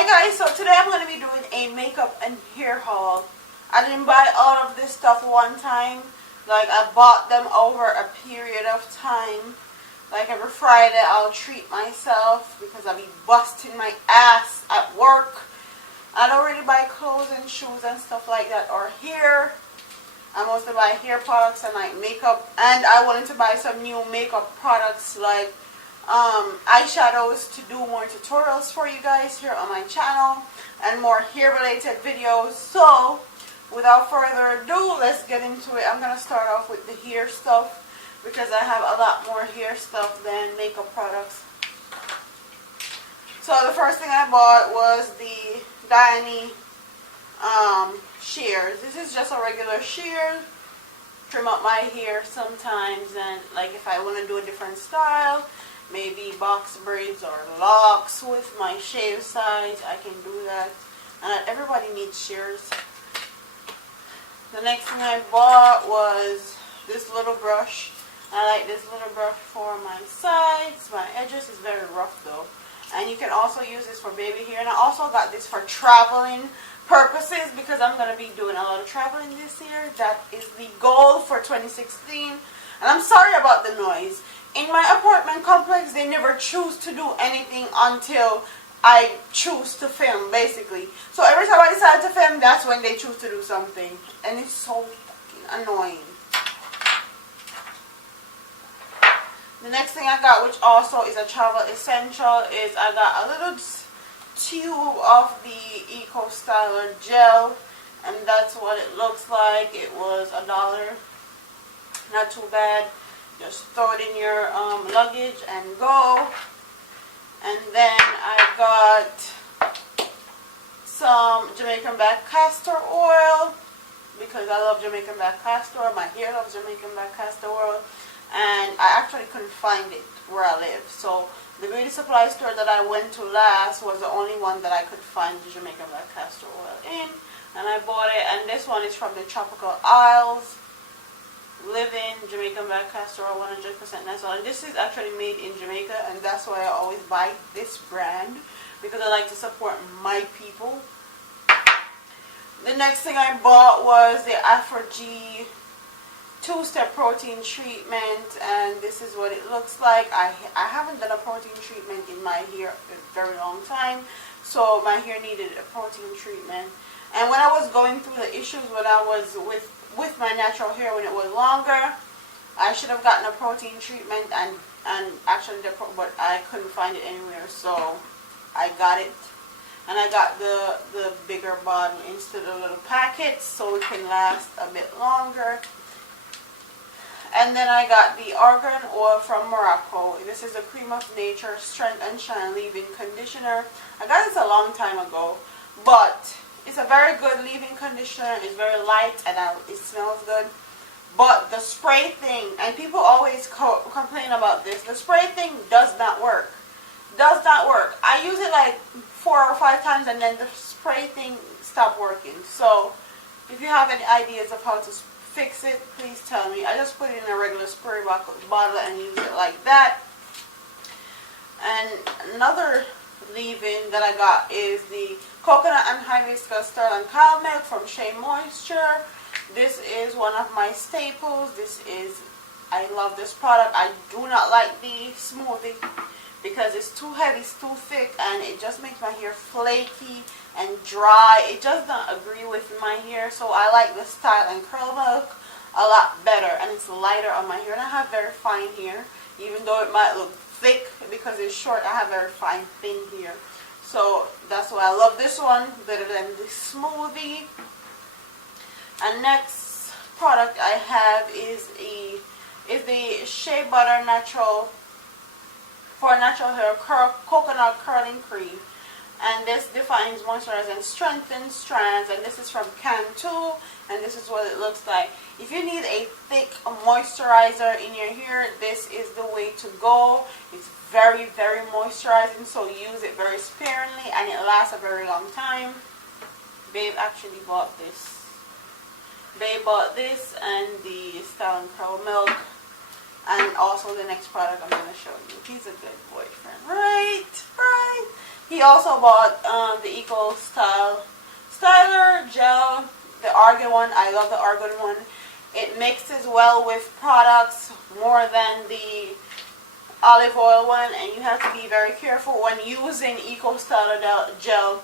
Hi guys, so today I'm going to be doing a makeup and hair haul. I didn't buy all of this stuff one time. Like, I bought them over a period of time. Like, every Friday I'll treat myself because I'll be busting my ass at work. I don't really buy clothes and shoes and stuff like that or hair. I mostly buy hair products and like makeup. And I wanted to buy some new makeup products like eyeshadows to do more tutorials for you guys here on my channel and more hair related videos. So without further ado, let's get into it. I'm going to start off with the hair stuff because I have a lot more hair stuff than makeup products. So the first thing I bought was the Diane shears. This is just a regular shear. Trim up my hair sometimes, and like if I want to do a different style, maybe box braids or locks with my shave size, I can do that. And everybody needs shears. The next thing I bought was this little brush. I like this little brush for my sides. My edges is very rough though. And you can also use this for baby hair. And I also got this for traveling purposes because I'm going to be doing a lot of traveling this year. That is the goal for 2016. And I'm sorry about the noise. In my apartment complex, they never choose to do anything until I choose to film, basically. So every time I decide to film, that's when they choose to do something. And it's so fucking annoying. The next thing I got, which also is a travel essential, is I got a little tube of the Eco Styler gel. And that's what it looks like. It was $1. Not too bad. Just throw it in your luggage and go. And then I got some Jamaican black castor oil because I love Jamaican black castor oil. My hair loves Jamaican black castor oil. And I actually couldn't find it where I live. So the beauty supply store that I went to last was the only one that I could find the Jamaican black castor oil in. And I bought it. And this one is from the Tropical Isles. Living Jamaican black castor oil, 100% natural. And this is actually made in Jamaica, and that's why I always buy this brand because I like to support my people. The next thing I bought was the Afro-G 2-step protein treatment, and this is what it looks like. I haven't done a protein treatment in my hair a very long time, so my hair needed a protein treatment. And when I was going through the issues when I was with my natural hair when it was longer, I should have gotten a protein treatment and actually but I couldn't find it anywhere, so I got it. And I got the bigger bottle instead of little packets so it can last a bit longer. And then I got the argan oil from Morocco. This is a Cream of Nature Strength and Shine Leave-In Conditioner. I got this a long time ago, but it's a very good leave-in conditioner. It's very light and it smells good. But the spray thing, and people always complain about this, the spray thing does not work. Does not work. I use it like 4 or 5 times and then the spray thing stopped working. So if you have any ideas of how to fix it, please tell me. I just put it in a regular spray bottle and use it like that. And another leave-in that I got is the coconut and hibiscus sterling cow milk from Shea Moisture. This is one of my staples. I love this product. I do not like the smoothie because it's too heavy, it's too thick, and it just makes my hair flaky and dry. It just doesn't agree with my hair, so I like the Style and Curl Milk a lot better, and it's lighter on my hair. And I have very fine hair, even though it might look thick because it's short. I have very fine, thin hair, so that's why I love this one better than the smoothie. And next product I have is the Shea Butter Natural for Natural Hair Coconut Curling Cream. And this defines, moisturizes, and strengthens strands. And this is from Cantu. And this is what it looks like. If you need a thick moisturizer in your hair, this is the way to go. It's very, very moisturizing. So use it very sparingly. And it lasts a very long time. Babe actually bought this. Babe bought this and the Style and Curl Milk. And also the next product I'm going to show you. He's a good boyfriend. Right? Right? He also bought the Eco Styler Gel, the argan one. I love the argan one. It mixes well with products more than the olive oil one, and you have to be very careful when using Eco Styler Gel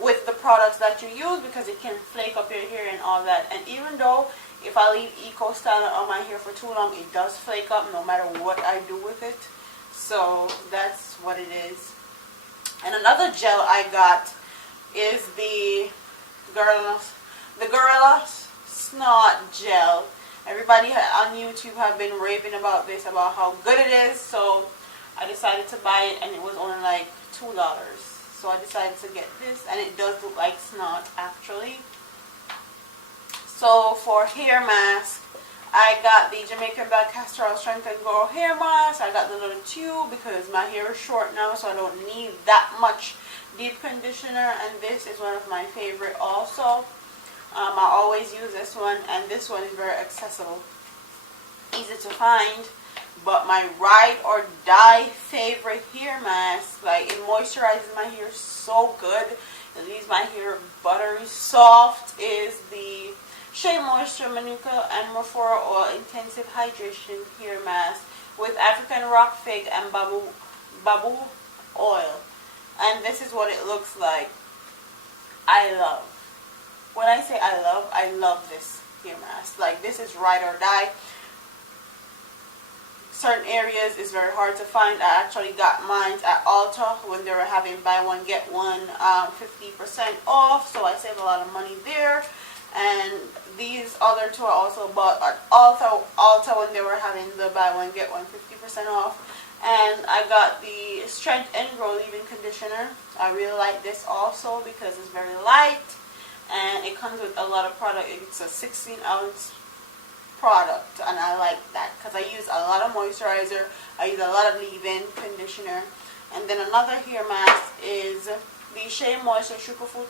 with the products that you use, because it can flake up your hair and all that. And even though if I leave Eco Styler on my hair for too long, it does flake up no matter what I do with it. So that's what it is. And another gel I got is the Gorilla Snot Gel. Everybody on YouTube have been raving about this, about how good it is. So I decided to buy it, and it was only like $2. So I decided to get this, and it does look like snot actually. So for hair mask, I got the Jamaican Black Castor Oil Strength and Grow hair mask. I got the little tube because my hair is short now, so I don't need that much deep conditioner. And this is one of my favorite also. I always use this one, and this one is very accessible, easy to find. But my ride or die favorite hair mask, like it moisturizes my hair so good, it leaves my hair buttery soft, is the Shea Moisture Manuka and Referral Oil Intensive Hydration Hair Mask with African Rock Fig and Babu Oil. And this is what it looks like. I love. When I say I love this hair mask. Like, this is ride or die. Certain areas is very hard to find. I actually got mine at Ulta when they were having buy one get one 50% off, so I saved a lot of money there. And these other two I also bought at Ulta when they were having the buy one get one 50% off. And I got the Strength and Grow leave-in conditioner. I really like this also because it's very light, and it comes with a lot of product. It's a 16-ounce product, and I like that because I use a lot of moisturizer, I use a lot of leave-in conditioner. And then another hair mask is the Shea Moisture Superfood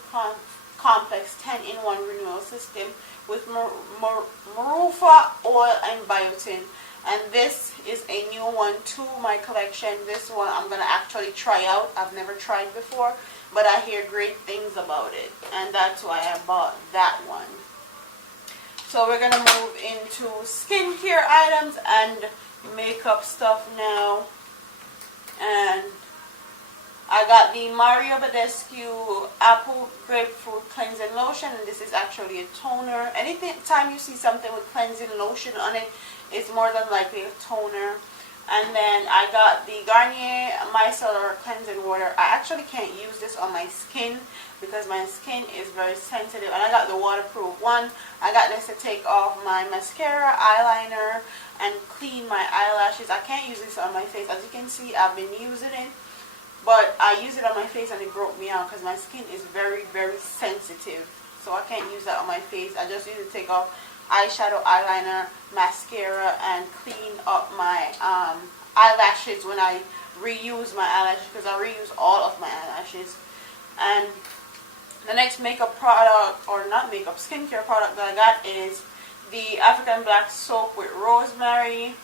Complex 10-in-1 Renewal System with Marufa Oil and Biotin. And this is a new one to my collection. This one I'm going to actually try out. I've never tried before, but I hear great things about it, and that's why I bought that one. So we're going to move into skincare items and makeup stuff now. And I got the Mario Badescu Apple Grapefruit Cleansing Lotion, and this is actually a toner. Anytime you see something with cleansing lotion on it, it's more than likely a toner. And then I got the Garnier Micellar Cleansing Water. I actually can't use this on my skin because my skin is very sensitive. And I got the waterproof one. I got this to take off my mascara, eyeliner, and clean my eyelashes. I can't use this on my face. As you can see, I've been using it, but I use it on my face and it broke me out because my skin is very, very sensitive. So I can't use that on my face. I just use it to take off eyeshadow, eyeliner, mascara, and clean up my eyelashes when I reuse my eyelashes, because I reuse all of my eyelashes. And the next makeup product, or not makeup, skincare product that I got is the African Black Soap with Rosemary.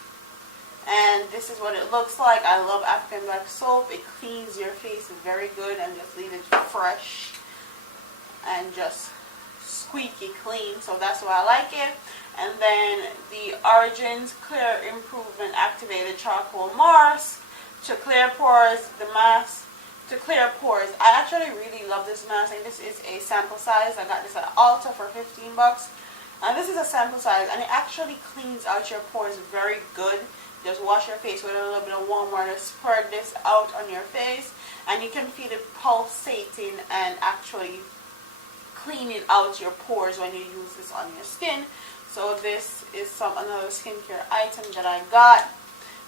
And this is what it looks like. I love African Black Soap. It cleans your face very good and just leaves it fresh and just squeaky clean, so that's why I like it. And then the Origins Clear Improvement Activated Charcoal Mask to clear pores. The mask to clear pores. I actually really love this mask, and this is a sample size. I got this at Ulta for $15, and this is a sample size, and it actually cleans out your pores very good. Just wash your face with a little bit of warm water, spread this out on your face, and you can feel it pulsating and actually cleaning out your pores when you use this on your skin. So this is another skincare item that I got.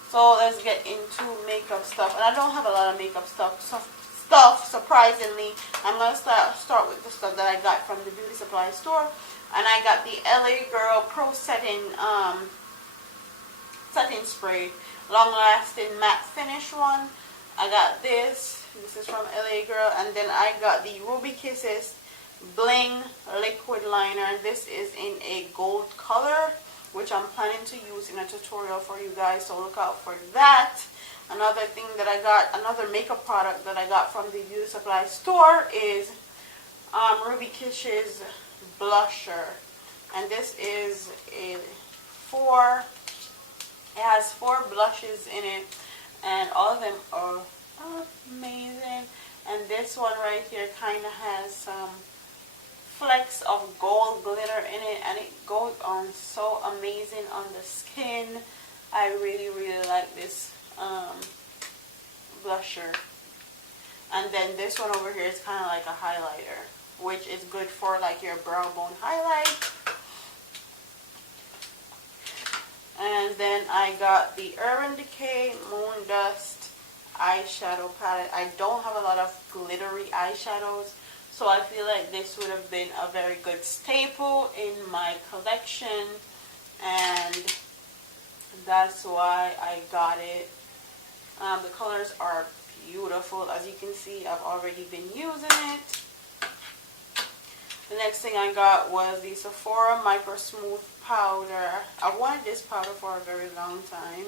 So let's get into makeup stuff. And I don't have a lot of makeup stuff surprisingly. I'm going to start with the stuff that I got from the beauty supply store. And I got the LA Girl Pro Setting Spray, long lasting matte finish one. I got this. This is from LA Girl. And then I got the Ruby Kisses Bling liquid liner. This is in a gold color, which I'm planning to use in a tutorial for you guys, so look out for that. Another thing that I got, another makeup product that I got from the beauty supply store is Ruby Kish's blusher. And this is it has 4 blushes in it, and all of them are amazing. And this one right here kind of has some flecks of gold glitter in it, and it goes on so amazing on the skin. I really like this blusher. And then this one over here is kind of like a highlighter, which is good for like your brow bone highlight. And then I got the Urban Decay Moon Dust eyeshadow palette. I don't have a lot of glittery eyeshadows, so I feel like this would have been a very good staple in my collection, and that's why I got it. The colors are beautiful. As you can see, I've already been using it. The next thing I got was the Sephora Micro Smooth Powder. I wanted this powder for a very long time.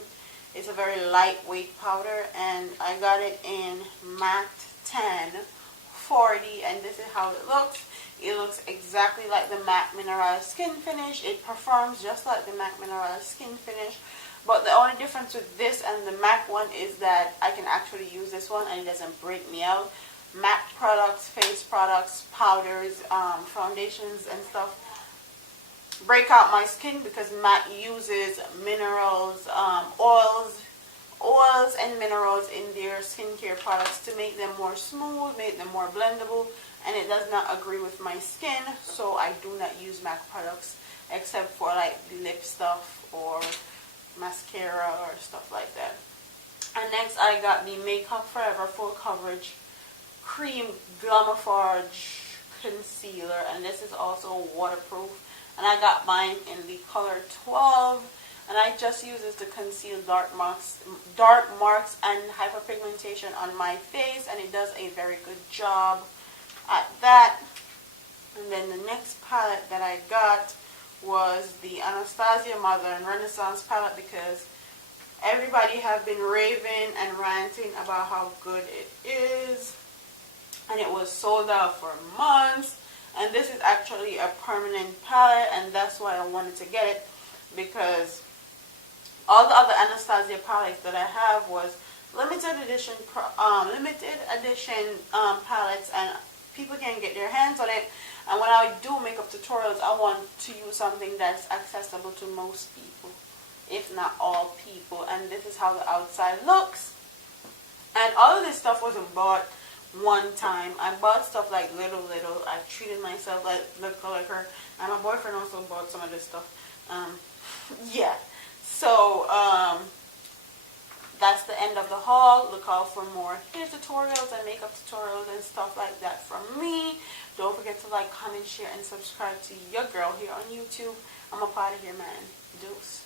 It's a very lightweight powder, and I got it in matte 1040, and this is how it looks. It looks exactly like the MAC Mineral Skin Finish. It performs just like the MAC Mineral Skin Finish, but the only difference with this and the MAC one is that I can actually use this one and it doesn't break me out. MAC products, face products, powders, foundations and stuff break out my skin because MAC uses minerals, oils and minerals in their skincare products to make them more smooth, make them more blendable, and it does not agree with my skin, so I do not use MAC products except for like lip stuff or mascara or stuff like that. And next I got the Makeup Forever Full Coverage Cream Glamourage Concealer, and this is also waterproof, and I got mine in the color 12, and I just use this to conceal dark marks and hyperpigmentation on my face, and it does a very good job at that. And then the next palette that I got was the Anastasia Modern Renaissance palette, because everybody have been raving and ranting about how good it is, and it was sold out for months. And this is actually a permanent palette, and that's why I wanted to get it, because all the other Anastasia palettes that I have was limited edition palettes, and people can get their hands on it. And when I do makeup tutorials, I want to use something that's accessible to most people, if not all people. And this is how the outside looks. And all of this stuff wasn't bought one time. I bought stuff like little. I treated myself like the liquor, and my boyfriend also bought some of this stuff. Yeah. So that's the end of the haul. Look out for more hair tutorials and makeup tutorials and stuff like that from me. Don't forget to like, comment, share, and subscribe to your girl here on YouTube. I'm up out of here, man. Deuce.